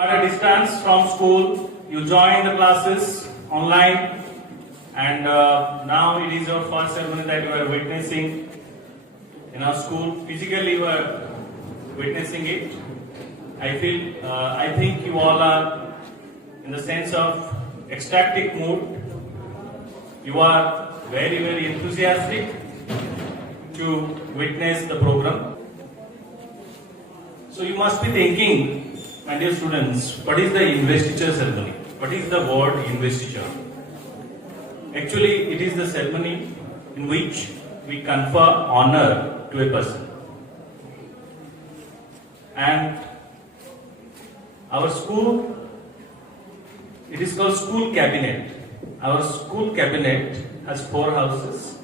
At a distance from school, you join the classes online, and now it is your first ceremony that you are witnessing in our school. Physically, you are witnessing it. I think you all are in the sense of ecstatic mood. You are very, very enthusiastic to witness the program. So you must be thinking, my dear students, what is the investiture ceremony? What is the word investiture? Actually, it is the ceremony in which we confer honor to a person. And our school, it is called school cabinet. Our school cabinet has 4 houses.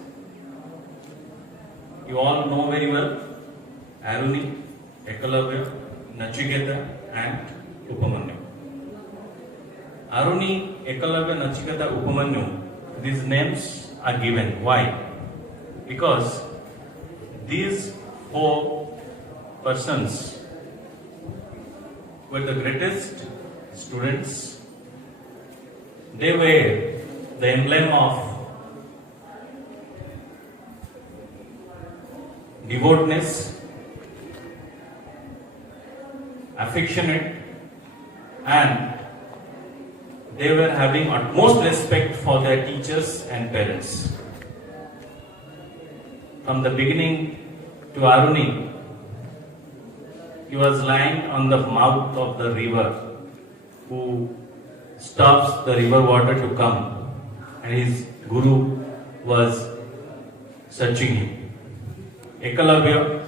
You all know very well: Aruni, Ekalavya, Nachiketa, and Upamanyu. Aruni, Ekalavya, Nachiketa, Upamanyu, these names are given. Why? Because these 4 persons were the greatest students. They were the emblem of devoutness, affectionate, and they were having utmost respect for their teachers and parents. From the beginning to Aruni, he was lying on the mouth of the river who stops the river water to come, and his guru was searching him. Ekalavya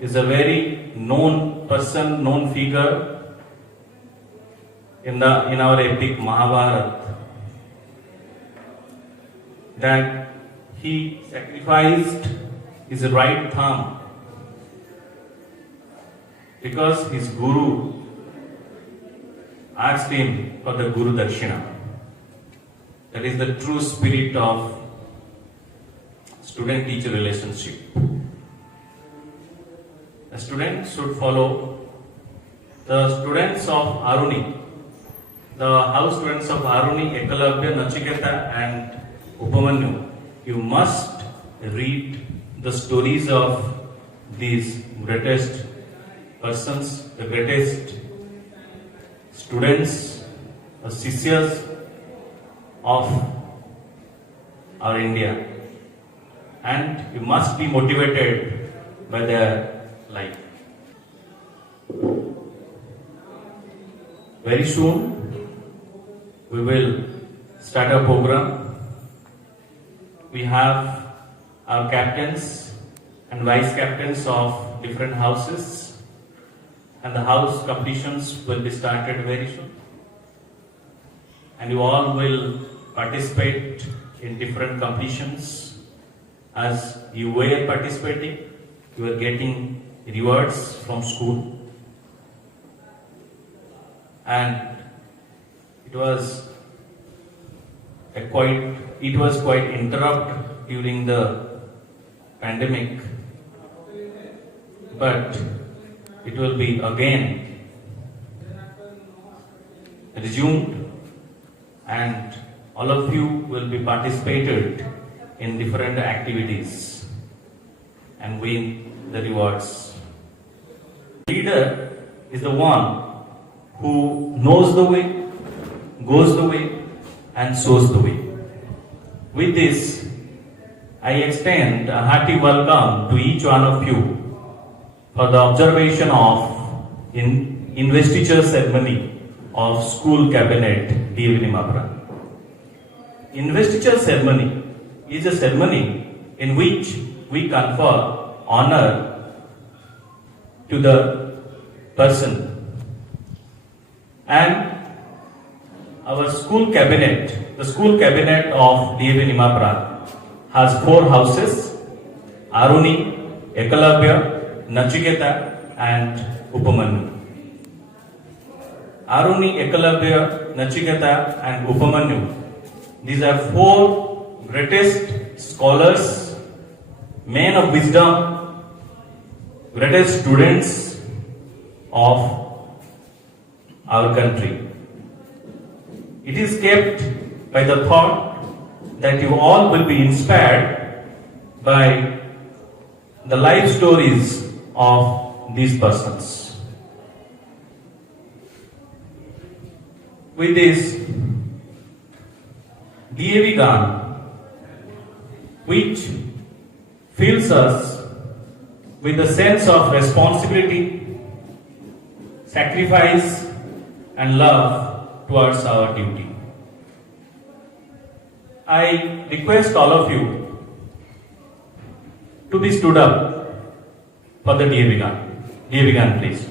is a very known person, known figure in our epic Mahabharata, that he sacrificed his right thumb because his guru asked him for the Guru Dakshina. That is the true spirit of student-teacher relationship. A student should follow the students of Aruni, the house students of Aruni, Ekalavya, Nachiketa, and Upamanyu. You must read the stories of these greatest persons, the greatest students, or Sishyas of our India, and you must be motivated by their life. Very soon we will start a program. We have our captains and vice captains of different houses, and the house competitions will be started very soon. And you all will participate in different competitions. As you were participating, you were getting rewards from school. And it was quite interrupt during the pandemic, but it will be again resumed, and all of you will be participated in different activities and win the rewards. Leader is the one who knows the way, goes the way, and shows the way. With this, I extend a hearty welcome to each one of you for the observation of investiture ceremony of School Cabinet, D.A.V. Nimapura. Investiture ceremony is a ceremony in which we confer honor to the person. And our school cabinet, the school cabinet of D.A.V. Nimapura, has 4 houses: Aruni, Ekalavya, Nachiketa, and Upamanyu. Aruni, Ekalavya, Nachiketa, and Upamanyu, these are 4 greatest scholars, men of wisdom, greatest students of our country. It is kept by the thought that you all will be inspired by the life stories of these persons. With this DAV Gan, which fills us with a sense of responsibility, sacrifice, and love towards our duty. I request all of you to be stood up for the DAV Gan. DAV Gan, please.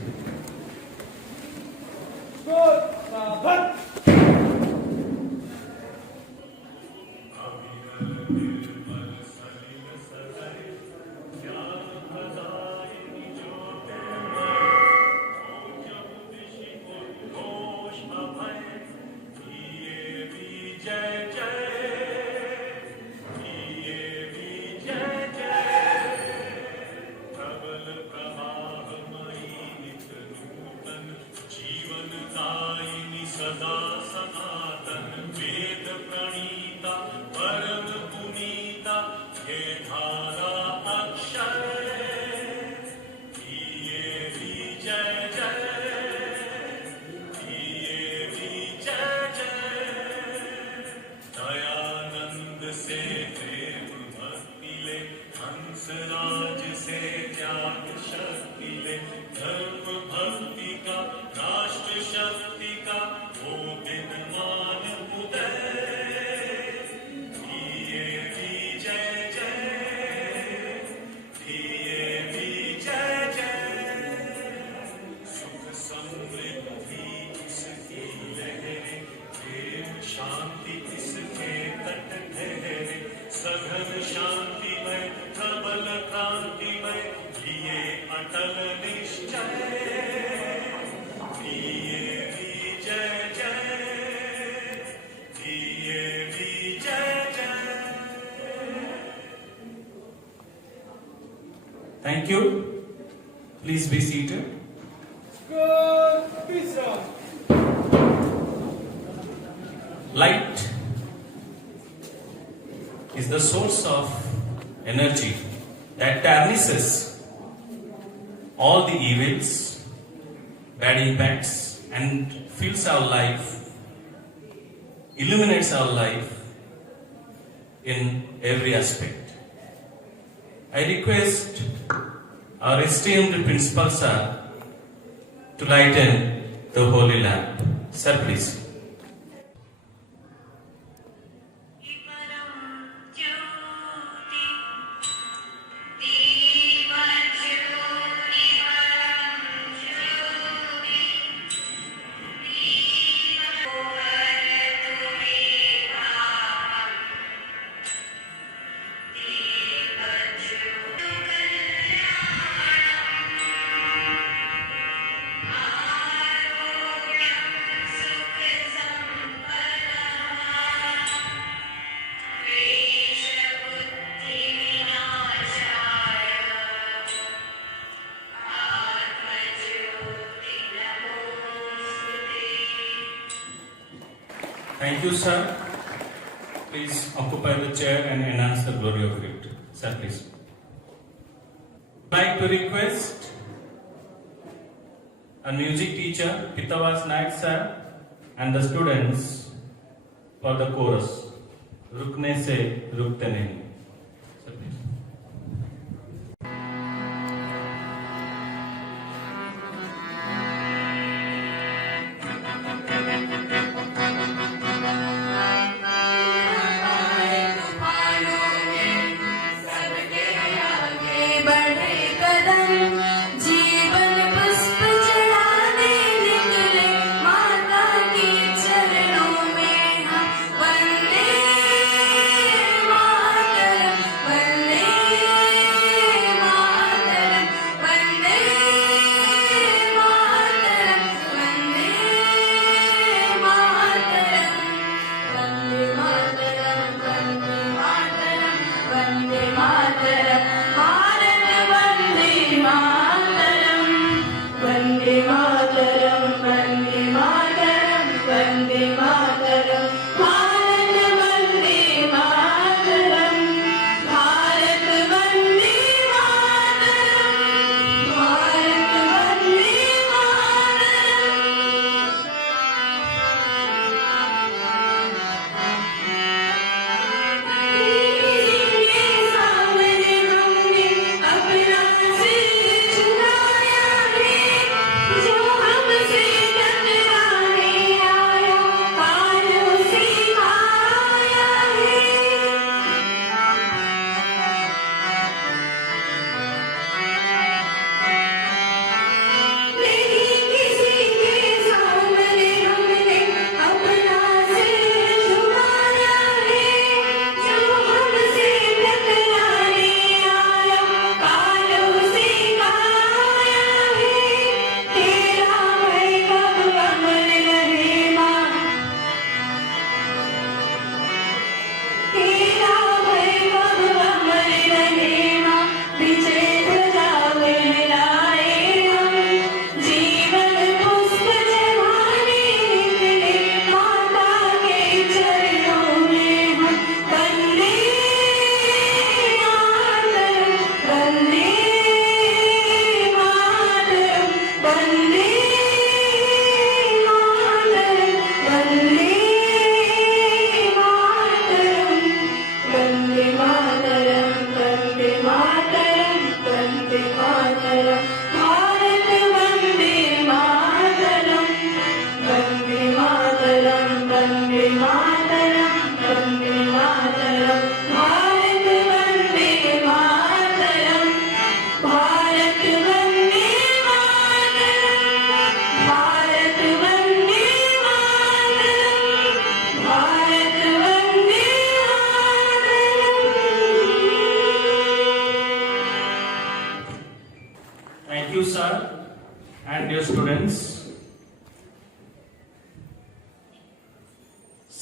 Thank you. Please be seated. Light is the source of energy that tarnishes all the evils, bad impacts, and fills our life, illuminates our life in every aspect. I request our esteemed principal sir to lighten the holy lamp. Sir, please. Thank you, sir. Please occupy the chair and enhance the glory of it. Sir, please. I'd like to request a music teacher, Pitavas Naik sir, and the students for the chorus. Rukne se rukte nahi. Sir, please.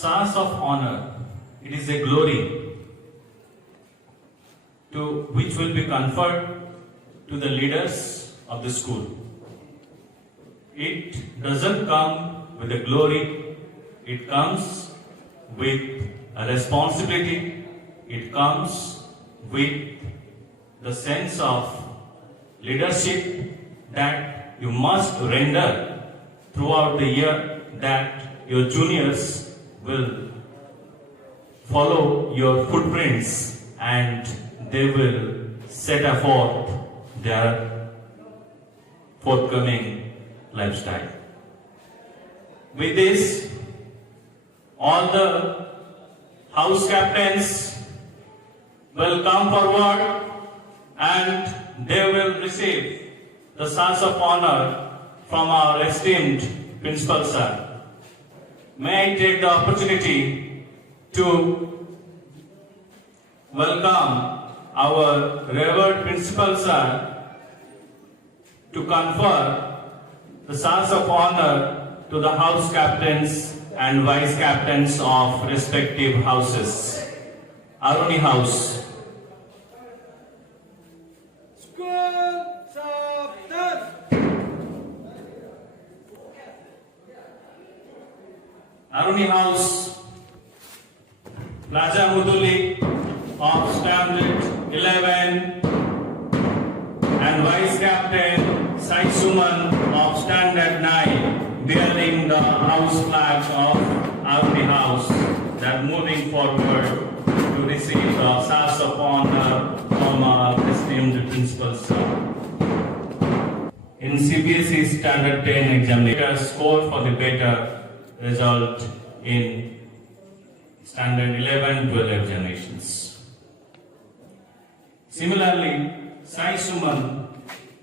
Stars of honor, it is a glory to which will be conferred to the leaders of the school. It doesn't come with a glory, it comes with a responsibility, it comes with the sense of leadership that you must render throughout the year, that your juniors will follow your footprints and they will set forth their forthcoming lifestyle. With this, all the house captains will come forward and they will receive the stars of honor from our esteemed principal sir. May I take the opportunity to welcome our revered principal sir to confer the stars of honor to the house captains and vice captains of respective houses. Aruni House. Aruni House, Raja Muduli of Standard 11 and Vice Captain Sai Suman of Standard 9 bearing the house flag of Aruni House. They are moving forward to receive the stars of honor from our esteemed principal sir. In CBSE Standard 10 examination, score for the better result in Standard 11-12 examinations. Similarly, Sai Suman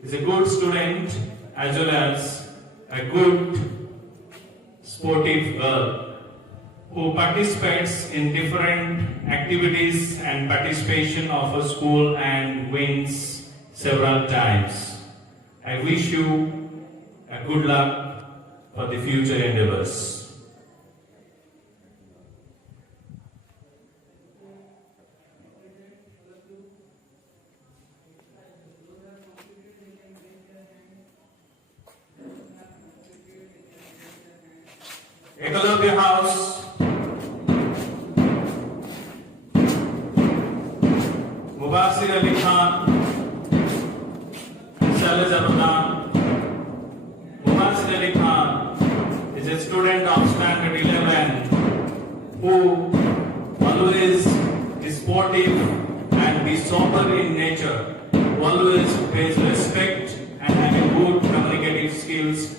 is a good student as well as a good sportive girl who participates in different activities and participation of a school and wins several times. I wish you a good luck for the future endeavors. Eklavya House, Mubasir Ali Khan, Shailaja Pradhan. Mubasir Ali Khan is a student of Standard 11 who always is sportive and be sober in nature, who always pays respect and having good communicative skills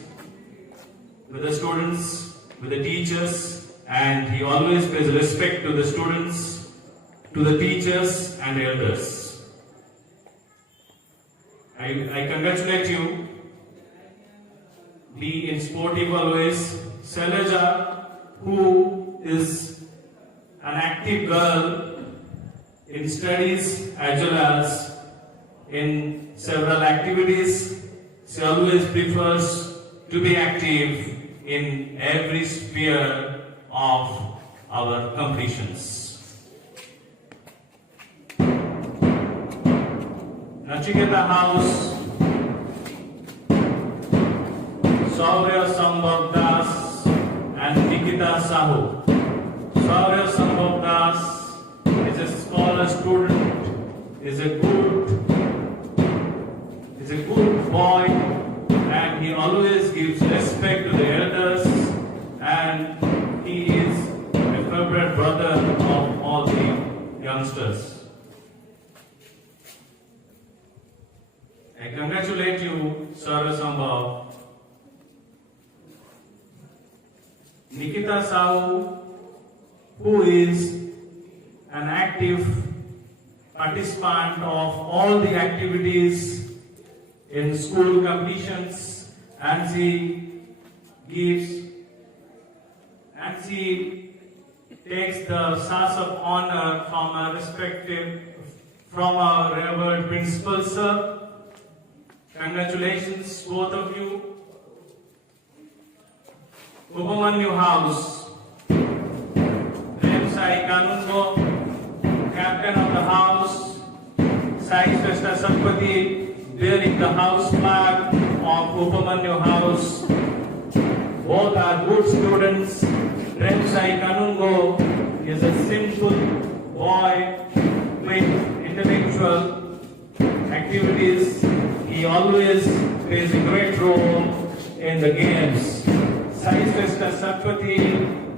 with the students, with the teachers, and he always pays respect to the students, to the teachers and elders. I congratulate you. Be in sportive always. Shailaja, who is an active girl in studies as well as in several activities, she always prefers to be active in every sphere of our completions. Nachiketa House, Saurya Sambhav Das and Nikita Sahu. Saurya Sambhav Das is a scholar student, is a good boy, and he always gives respect to the elders, and he is a favorite brother of all the youngsters. I congratulate you, Saurya Sambhav. Nikita Sahu, who is an active participant of all the activities in school competitions, and she takes the stars of honor from our revered principal sir. Congratulations, both of you. Upamanyu House, Kanungo, Captain of the House, Sai Shrestha Sampati, bearing the house flag of Upamanyu House. Both are good students. Prem Sai Kanungo is a simple boy with intellectual activities. He always plays a great role in the games. Sai Shrestha Sampati,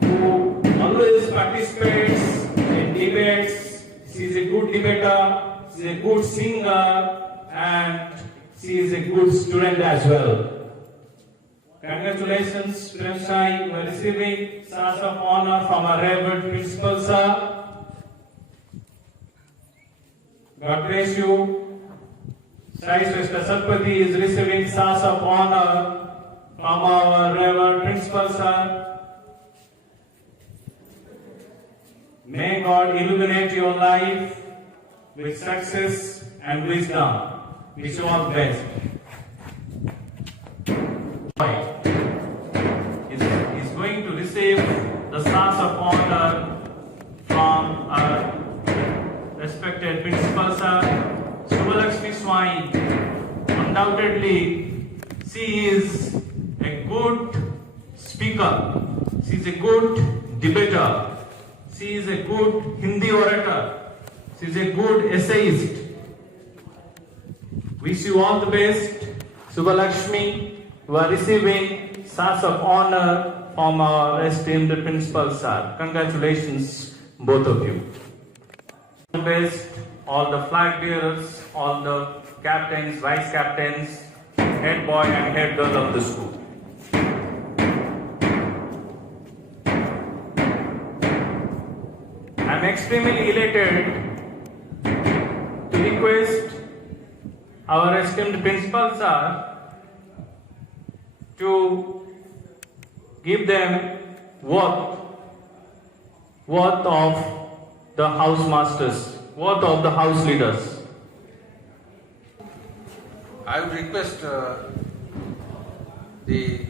who always participates in debates. She is a good debater, she is a good singer, and she is a good student as well. Congratulations, Prem Sai, you are receiving Stars of Honor from our revered principal, sir. God bless you. Sai Shrestha Satpathy is receiving Stars of Honor from our revered principal, sir. May God illuminate your life with success and wisdom. Wish you all the best. Is going to receive the Stars of Honor from our respected principal, sir. Subbalakshmi Swami. Undoubtedly, she is a good speaker. She is a good debater. She is a good Hindi orator. She is a good essayist. Wish you all the best. Subbalakshmi, you are receiving Stars of Honor from our esteemed principal, sir. Congratulations, both of you. All the best, all the flag bearers, all the captains, vice captains, head boy and head girl of the school. I am extremely elated to request our esteemed principal, sir, to give them worth of the house masters, worth of the house leaders. I would request the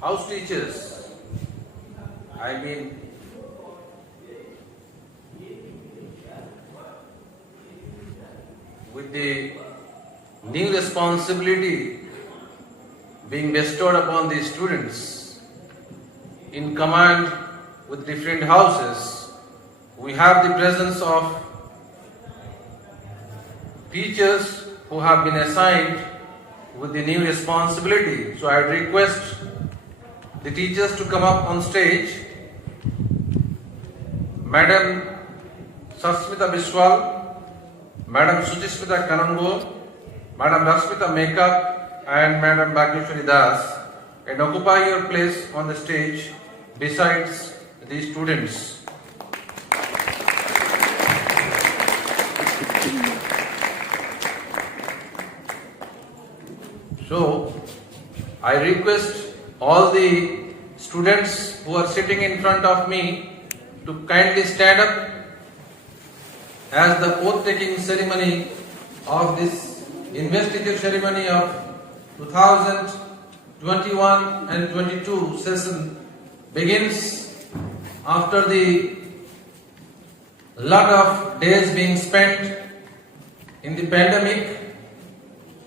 house teachers, with the new responsibility being bestowed upon the students in command with different houses, we have the presence of teachers who have been assigned with the new responsibility. So I would request the teachers to come up on stage. Madam Sasmita Biswal, Madam Sujismita Kanungo, Madam Rasmita Makeup, and Madam Bhagyeshwari Das, and occupy your place on the stage besides the students. So, I request all the students who are sitting in front of me to kindly stand up as the oath-taking ceremony of this investiture ceremony of 2021 and 22 session begins. After the lot of days being spent in the pandemic,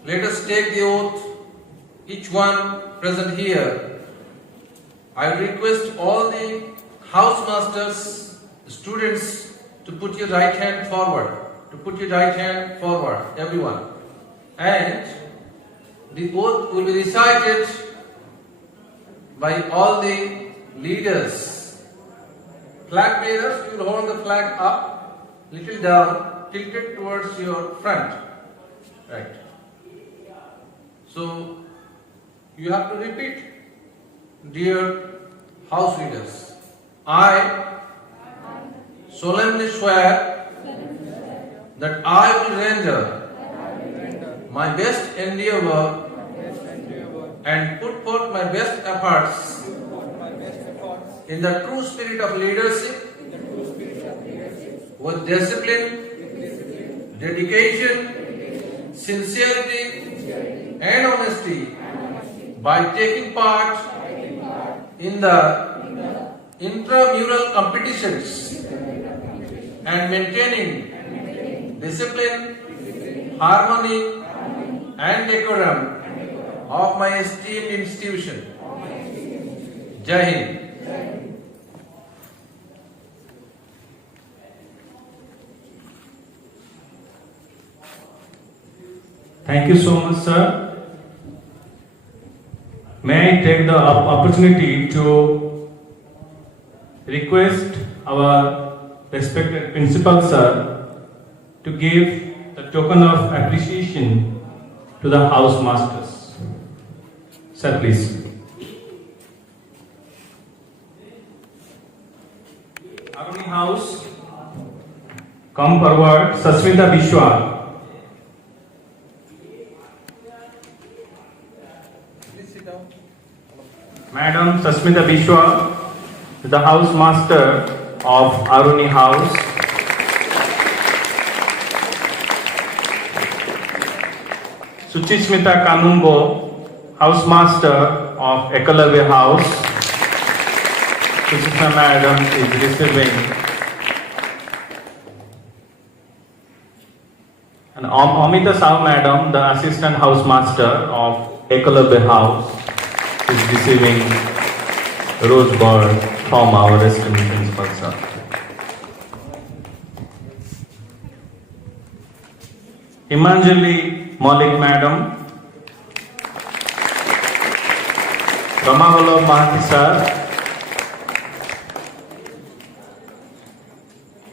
let us take the oath, each one present here. I request all the house masters, students, to put your right hand forward. Everyone. And the oath will be recited by all the leaders. Flag bearers, you will hold the flag up, little down, tilted towards your front. Right. So, you have to repeat. Dear house leaders, I solemnly swear that I will render my best endeavor and put forth my best efforts in the true spirit of leadership with discipline, dedication, sincerity, and honesty by taking part in the intramural competitions and maintaining discipline, harmony and decorum of my esteemed institution. Jai Hind. Thank you so much, sir. May I take the opportunity to request our respected principal, sir, to give the token of appreciation to the house masters. Sir, please. Aruni House, come forward. Sasmita Bishwa. Madam Sasmita Bishwa, the house master of Aruni House. Suchishmita Kanungo, house master of Ekalavya House. Suchishmita Madam is receiving. And Amita Sahu Madam, the assistant house master of Ekalavya House, is receiving rose bud from our esteemed principal, sir. Himanjali Malik Madam, Ramavala Mahati sir,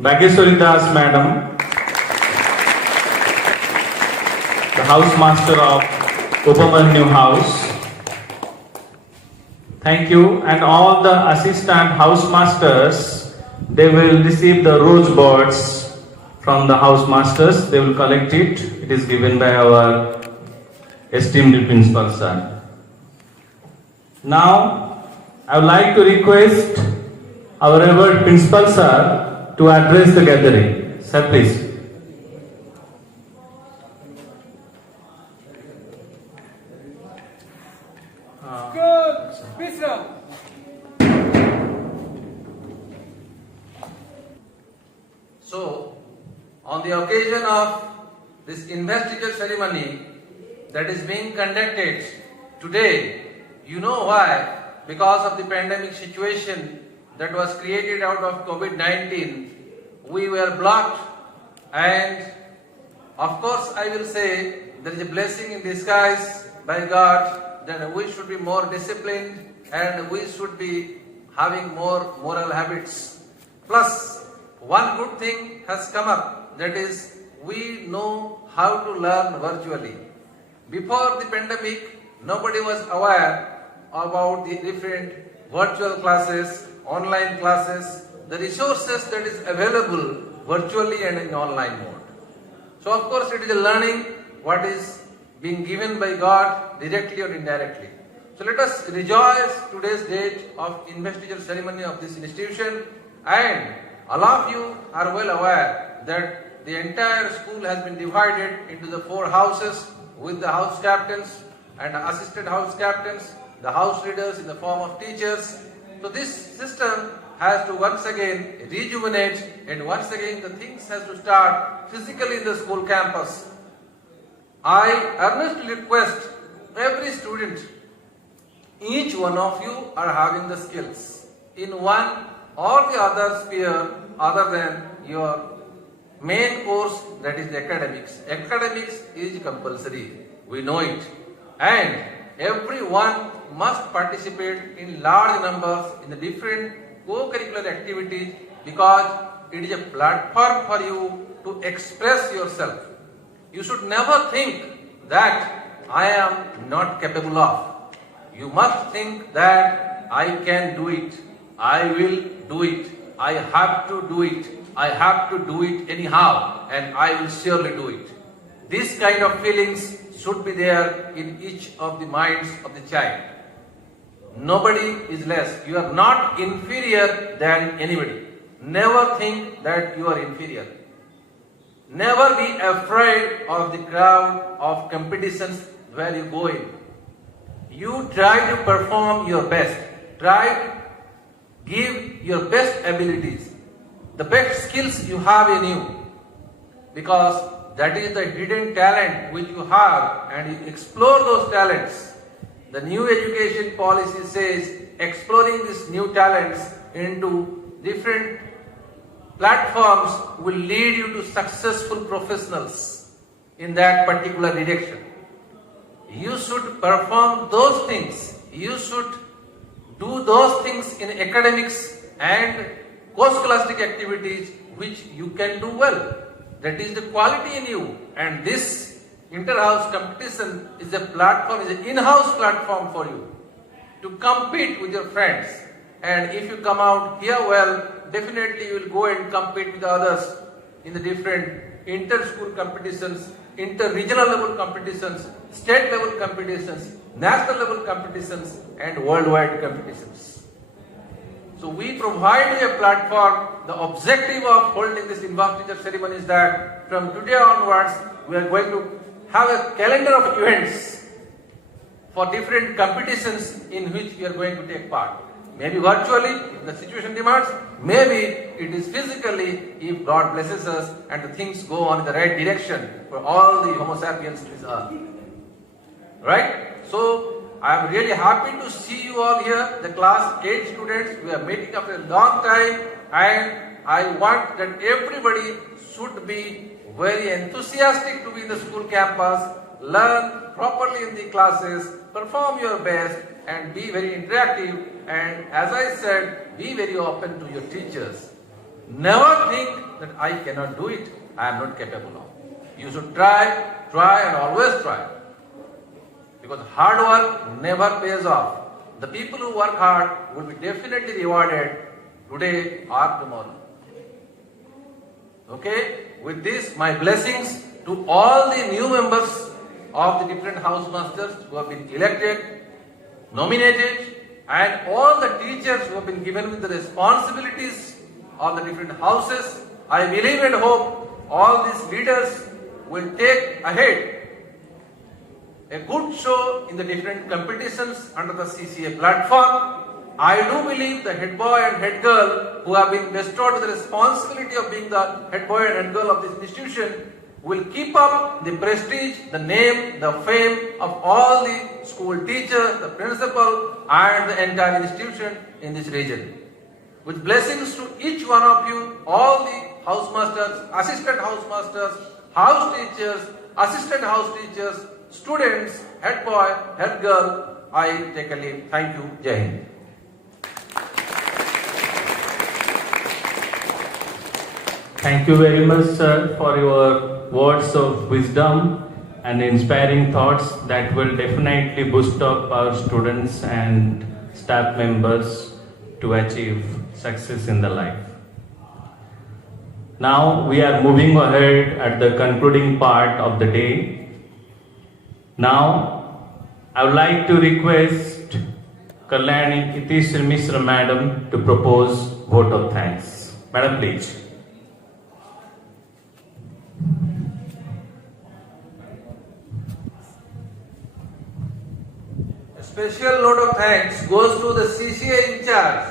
Bhageswari Das Madam, the house master of Upamanyu House. Thank you. And all the assistant house masters, they will receive the rose buds from the house masters. They will collect it. It is given by our esteemed principal, sir. Now, I would like to request our revered principal, sir, to address the gathering. Sir, please. So, on the occasion of this investiture ceremony that is being conducted today, you know why? Because of the pandemic situation that was created out of COVID-19, we were blocked, and of course I will say there is a blessing in disguise by God that we should be more disciplined and we should be having more moral habits. Plus, one good thing has come up, that is, we know how to learn virtually. Before the pandemic, nobody was aware about the different virtual classes, online classes, the resources that is available virtually and in online mode. So of course it is a learning what is being given by God directly or indirectly. So let us rejoice today's date of investiture ceremony of this institution, and all of you are well aware that the entire school has been divided into the 4 houses with the house captains and assistant house captains, the house leaders in the form of teachers. So this system has to once again rejuvenate, and once again the things has to start physically in the school campus. I earnestly request every student, each one of you are having the skills in one or the other sphere other than your main course, that is the academics. Academics is compulsory, we know it, and everyone must participate in large numbers in the different co-curricular activities, because it is a platform for you to express yourself. You should never think that I am not capable of. You must think that I can do it, I will do it, I have to do it, I have to do it anyhow, and I will surely do it. This kind of feelings should be there in each of the minds of the child. Nobody is less. You are not inferior than anybody. Never think that you are inferior. Never be afraid of the crowd of competitions where you go in. You try to perform your best. Try to give your best abilities, the best skills you have in you, because that is the hidden talent which you have, and you explore those talents. The new education policy says exploring these new talents into different platforms will lead you to successful professionals in that particular direction. You should perform those things. You should do those things in academics and co-scholastic activities which you can do well. That is the quality in you. And this inter-house competition is a platform, is an in-house platform for you to compete with your friends. And if you come out here well, definitely you will go and compete with others in the different inter-school competitions, inter-regional level competitions, state level competitions, national level competitions, and worldwide competitions. So we provide you a platform. The objective of holding this investiture ceremony is that from today onwards, we are going to have a calendar of events for different competitions in which we are going to take part. Maybe virtually, if the situation demands, maybe it is physically, if God blesses us and the things go on in the right direction for all the Homo sapiens to this earth. Right? So, I am really happy to see you all here, the class 8 students. We are meeting after a long time, and I want that everybody should be very enthusiastic to be in the school campus, learn properly in the classes, perform your best, and be very interactive. And as I said, be very open to your teachers. Never think that I cannot do it, I am not capable of. You should try and always try. Because hard work never pays off. The people who work hard will be definitely rewarded today or tomorrow. Okay? With this, my blessings to all the new members of the different house masters who have been elected, nominated, and all the teachers who have been given with the responsibilities of the different houses. I believe and hope all these leaders will take ahead a good show in the different competitions under the CCA platform. I do believe the head boy and head girl who have been bestowed with the responsibility of being the head boy and head girl of this institution will keep up the prestige, the name, the fame of all the school teachers, the principal, and the entire institution in this region. With blessings to each one of you, all the housemasters, assistant housemasters, house teachers, assistant house teachers, students, head boy, head girl, I take a leave. Thank you. Jai Hind. Thank you very much, sir, for your words of wisdom and inspiring thoughts that will definitely boost up our students and staff members to achieve success in the life. Now we are moving ahead at the concluding part of the day. Now I would like to request Kalyani Itishri Mishra Madam to propose vote of thanks. Madam, please. Special note of thanks goes to the CCA in charge,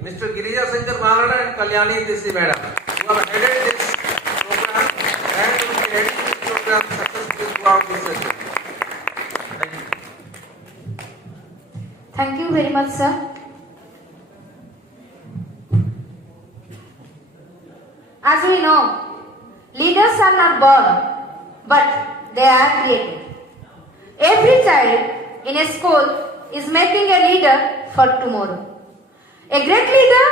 Mr. Girija Shankar Malana and Kalyani Itishri Madam, who have headed this program and will be heading this program successfully throughout this session. Thank you. Thank you very much, sir. As we know, leaders are not born, but they are created. Every child in a school is making a leader for tomorrow. A great leader,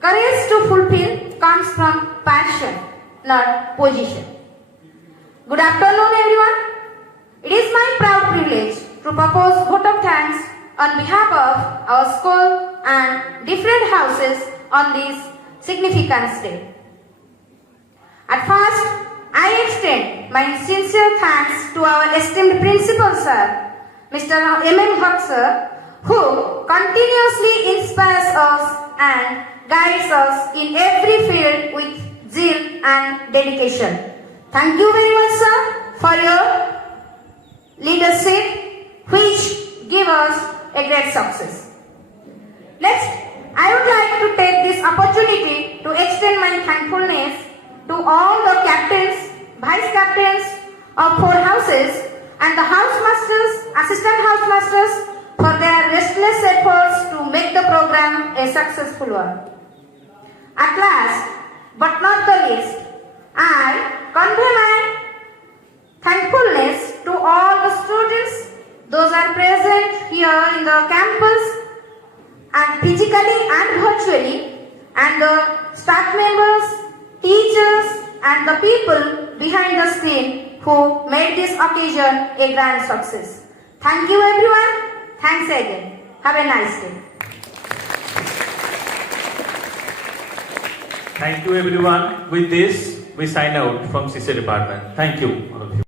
courage to fulfill comes from passion, not position. Good afternoon, everyone. It is my proud privilege to propose vote of thanks on behalf of our school and different houses on this significant day. At first, I extend my sincere thanks to our esteemed principal, sir, Mr. M.M. Haq, sir, who continuously inspires us and guides us in every field with zeal and dedication. Thank you very much, sir, for your leadership, which give us a great success. Next, I would like to take this opportunity to extend my thankfulness to all the captains, vice captains of 4 houses and the housemasters, assistant housemasters for their restless efforts to make the program a successful one. At last, but not the least, I convey my thankfulness to all the students, those are present here in the campus and physically and virtually, and the staff members, teachers and the people behind the screen who made this occasion a grand success. Thank you everyone. Thanks again. Have a nice day. Thank you everyone. With this, we sign out from CC department. Thank you all of you.